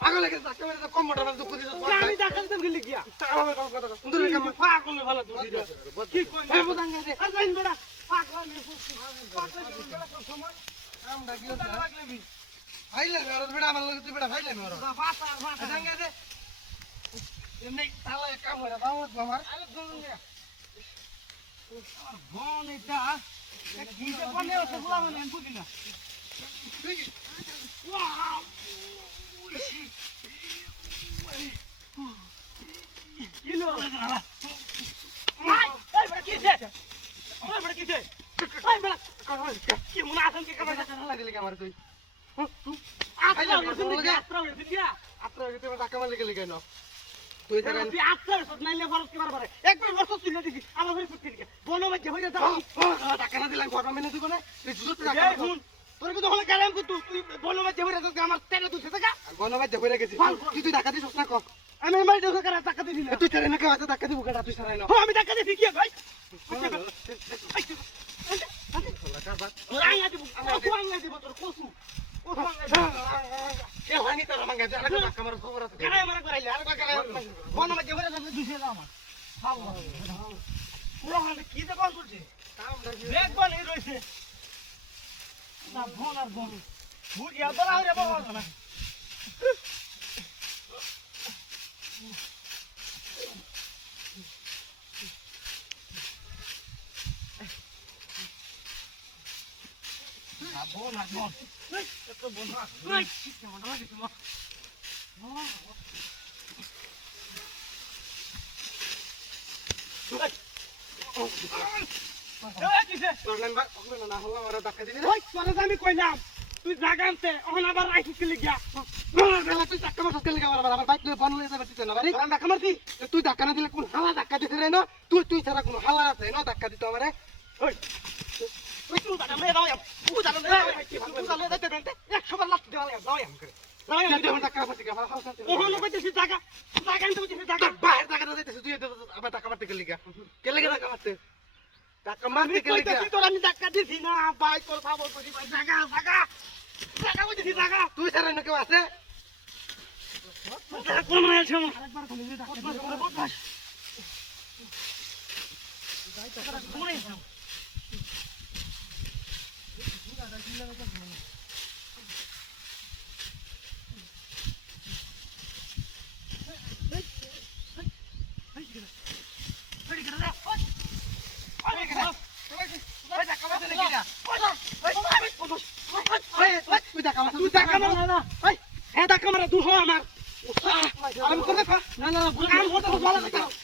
পাগল লাগে টাকা মেরে কম মোটা তো কুদি আমি টাকা দিতে গেলি কি আমার কথা সুন্দর কাম পাগল ভালো তুমি কি কই না বুদান গেছে আর যাইন বড়া পাগল নি সময় আমরা কি লাগবে ভাইলে আর বেটা আমার লাগে তুই বেটা ভাইলে আমার ফাটা ফাটা দাঙ্গ গেছে এমনি তালা কাম করে দাওত আমার আরে দোন আর বন এটা কি যে বনে ওটা বলা মানে আমি বুঝি না ওয়াও কিলো এই বড় কি আছে ওই বড় কি আছে ওই বড় কি মুনা আছেন কি কামড়া তালা দিলে আমার তুই আত্রা হইছে দিয়া আত্রা গেতে টাকা মারলে গেলি কেন তুই টাকা তুই আত্রা সব নাইলে বরস কি বারবার একবার বরস তুই দিছি আমার ঘরে ফুটতে দিকে বনো মধ্যে হইরা যাও টাকা না দিলে ঘর মেনে দিব না তুই জুত টাকা তোর কি তখন কালাম কো তুই বনো মধ্যে হইরা যাও আমার তেলে তুই টাকা গনবাই দেখে গেছি তুই টাকা দিছস না ক আমি মারি দেখো কারা টাকা দিলি না তুই ছাড়ে না কেউ টাকা দিব কেডা তুই ছাড়াই না আমি টাকা দিছি কি ভাই রাইয়া দিব কোয়াঙ্গা দিব তোর কসু কে হানি তোর মাঙ্গা যা টাকা মার খবর আছে কারাই মারা করাইলে আর কারাই বনো মধ্যে হইরা যাও দুইছে দাও আমার পুরো হাতে কি যে কোন করছে ব্রেক বল এই রইছে না ফোন আর ফোন বুঝিয়া বলা হইরে বাবা না Bon, bon. Esto bon. Ay, qué mano que toma. এই কিছে তোর নাম্বার ওখানে না হলো আমার টাকা দিবি ওই তোরে আমি কইলাম তুই জাগানতে ওখানে আবার রাইছিস কি লিগা না তুই টাকা মার সকেল আমার আমার বাইক লয়ে বন লয়ে যাবে না বাড়ি টাকা মারতি তুই টাকা না দিলে কোন হালা টাকা দিতে রে না তুই ছাড়া কোন হালা আছে না টাকা দিতে আমারে ওই তুই দাদা মে দাও তুই দাদা মে তুই দাদা দিতে দেতে 100 বার লাত দেওয়া দাও এম করে টাকা মারতি আমার হাউস আছে ওখানে কইতেছিস টাকা টাকা আনতে কইতেছিস টাকা বাইরে টাকা দিতেছিস তুই আবার টাকা মারতে গেলি কে লেগে টাকা মারতে টাকা মারতে গেলি তোর আমি টাকা দিছি না ভাই তোর খবর কইছি ভাই টাকা টাকা টাকা কইতেছিস টাকা তুই ছাড়া না কেউ আছে কোন মাইল ছে আরেকবার বলি টাকা বদমাশ যাই টাকা ঘুরে যাও তুই টাকা মার না হ্যাঁ টাকা মারা তুই আমার আমি করতে না না আমি করতে ভালো কথা